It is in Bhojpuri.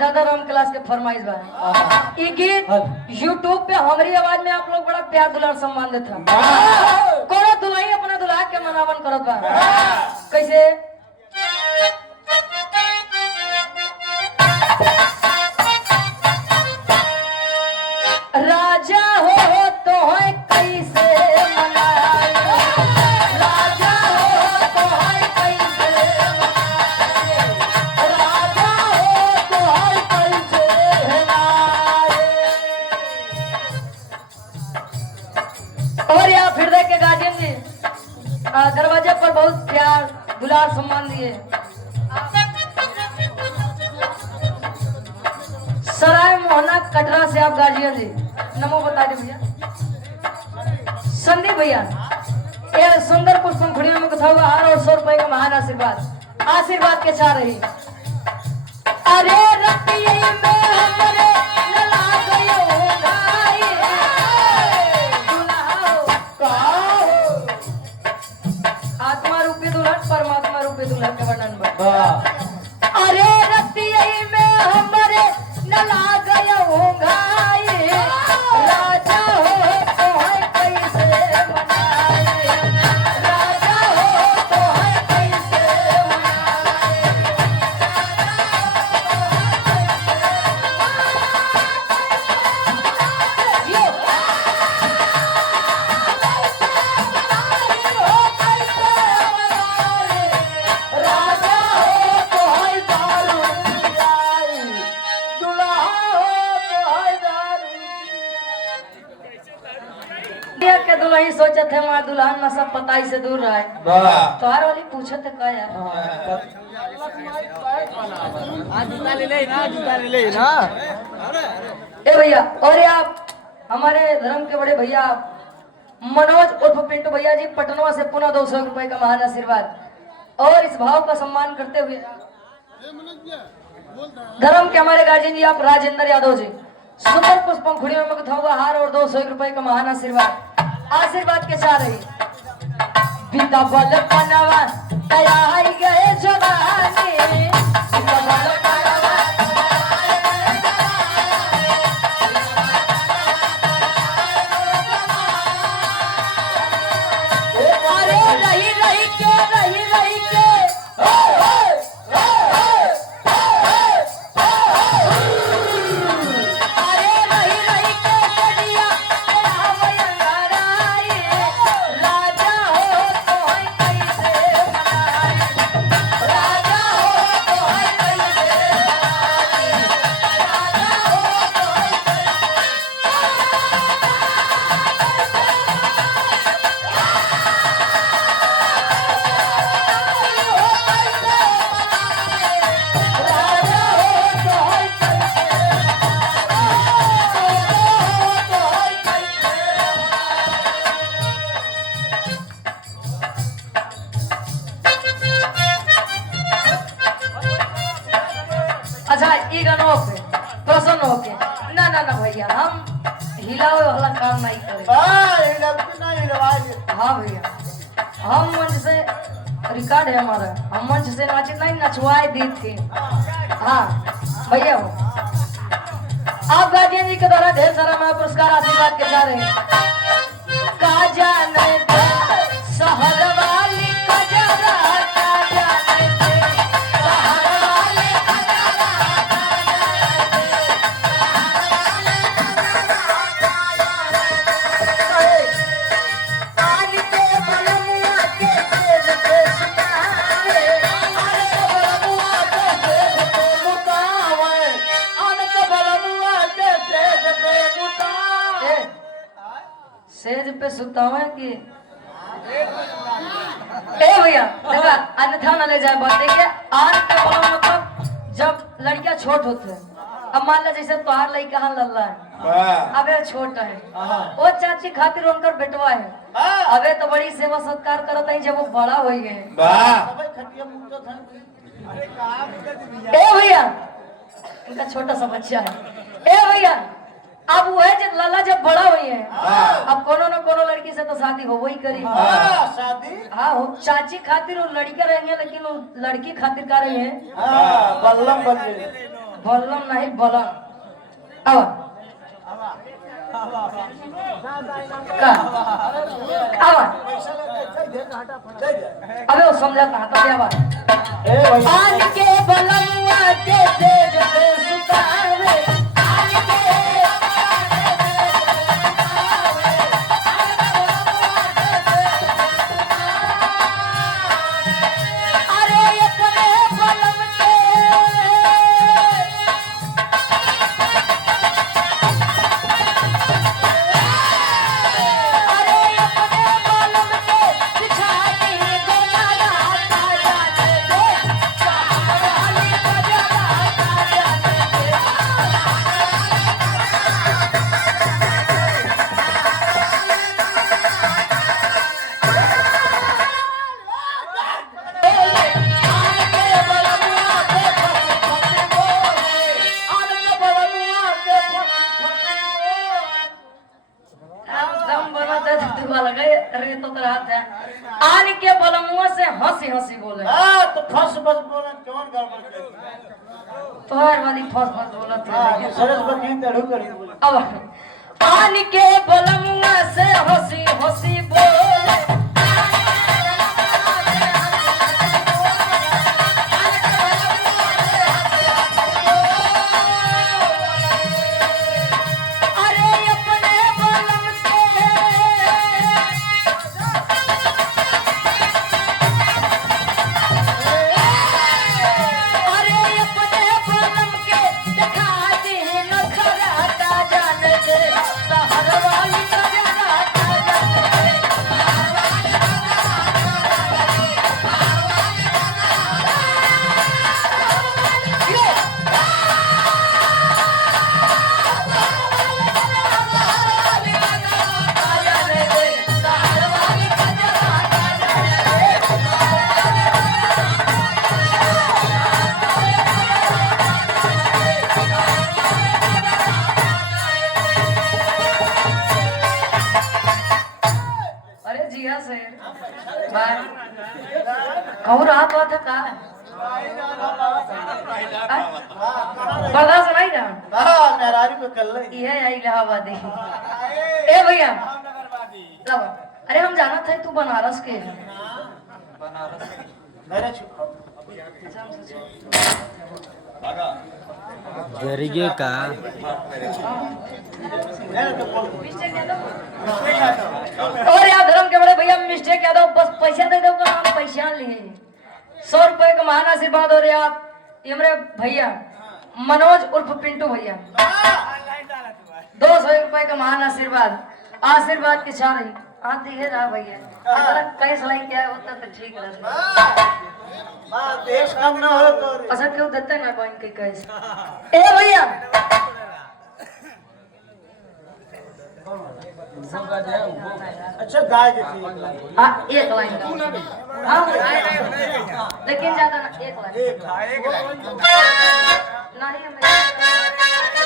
दादा राम क्लास के फरमाइश बा। ये गीत यूट्यूब पे हमारी आवाज में आप लोग बड़ा प्यार दुलार सम्मान देता। कोनो दुल्हन अपना दुल्हा के मनावन करत बा। कैसे? राजा हो तो है कैसे मनाए, राजा हो तो है कैसे मनाए, राजा हो तो है कैसे मनाए। और यहाँ फिर देख के गार्जियन जी दरवाजे पर बहुत प्यार दुलार सम्मान दिए। सराय मोहना कटरा से आप गार्जियन जी नमो बता दे भैया। संदीप भैया ये सुंदर पुष्प पंखुड़ियों में कथा हुआ हार और 100 रुपए का महान आशीर्वाद आशीर्वाद के चाह रही। अरे रतिये में हमरे लला गयो गाई दुल्हा का आत्मा रूपी दुल्हन परमात्मा रूपी दुल्हन के वर्णन बा। अरे रतिये में हमरे लला गयो गाई राजा हो तो है कैसे मनाए, राजा हो तो है कैसे के दुल्हन सोचत है मां दुल्हन ना सब पताई से दूर रहे। तोहार वाली पूछत है का यार ए भैया। और ये आप हमारे धर्म के बड़े भैया मनोज उर्फ पिंटू भैया जी पटनवा से पुनः 200 रुपए का महान आशीर्वाद। और इस भाव का सम्मान करते हुए धर्म के हमारे गार्जियन जी आप राजेंद्र यादव जी सुंदर पुष्प पंखुड़ियों में कथा हुआ हार और 201 रुपए का महान आशीर्वाद आशीर्वाद के चाह रही। बिता बल पनवा दया आई गए जवानी बिता बल पनवा अरे रही रही के अच्छा ई गानों पे प्रसन्न होके ना ना ना भैया हम हिलावे वाला काम नहीं करेंगे। हाँ भैया हम मंच से रिकॉर्ड है हमारा, हम मंच से नाचे नहीं नचवाए दी थी। हाँ भैया हो आप गार्जियन जी के द्वारा ढेर सारा मैं पुरस्कार आशीर्वाद के जा रहे हैं। का जाने शहर वाली कजरा का जाने शहर वाली सेज पे सुता हुआ है कि ए भैया देखा अन्यथा न ले जाए बात। देखिए आन का बोलो मतलब जब लड़कियां छोट होते हैं अब मान लो जैसे तोहार लड़का हां लल्ला है अबे छोटा है वो चाची खातिर उनकर बेटवा है अबे तो बड़ी सेवा सत्कार करत है जब वो बड़ा हो गए। ए भैया उनका छोटा सा बच्चा है। ए भैया अब वो है जब लाला जब बड़ा हुई है अब कोनो न कोनो लड़की से तो शादी हो वही करी। शादी हाँ हो चाची खातिर वो लड़के रहेंगे लेकिन वो लड़की खातिर का रही है बल्लम बन गई बलम नहीं बलन अब का अब अबे वो समझा कहाँ तो क्या बात आज के बलमुआ के तेज पे सुतावे आज के आन के बलमुआ से हंसी हंसी बोले तो फस बस बोला कौन गड़बड़ कर तोहर वाली फस फस बोलत है सरस्वती तड़ू करी बोले अब आन के बलमुआ से हंसी हंसी बोले कहूँ रात बात है का बर्दाश्त नहीं रहा मेहरारी पे कल ये आई इलाहाबादी ए भैया लब अरे हम जाना था तू बनारस के जरिए का और यार धर्म के बड़े भैया मिस्टेक यादव बस पैसा दे दो का हम पैसा लिए 100 रुपए का महान आशीर्वाद और आप ये मेरे भैया मनोज उर्फ पिंटू भैया 200 रुपए का महान आशीर्वाद आशीर्वाद की चाह रही आती है ना भैया कहीं सलाई क्या होता तो ठीक रहता देश कम ना हो तो अच्छा क्यों देते ना बहन के कैसे ए भैया अच्छा गाय जैसी हाँ एक लाइन का हाँ लेकिन ज्यादा ना एक लाइन एक नहीं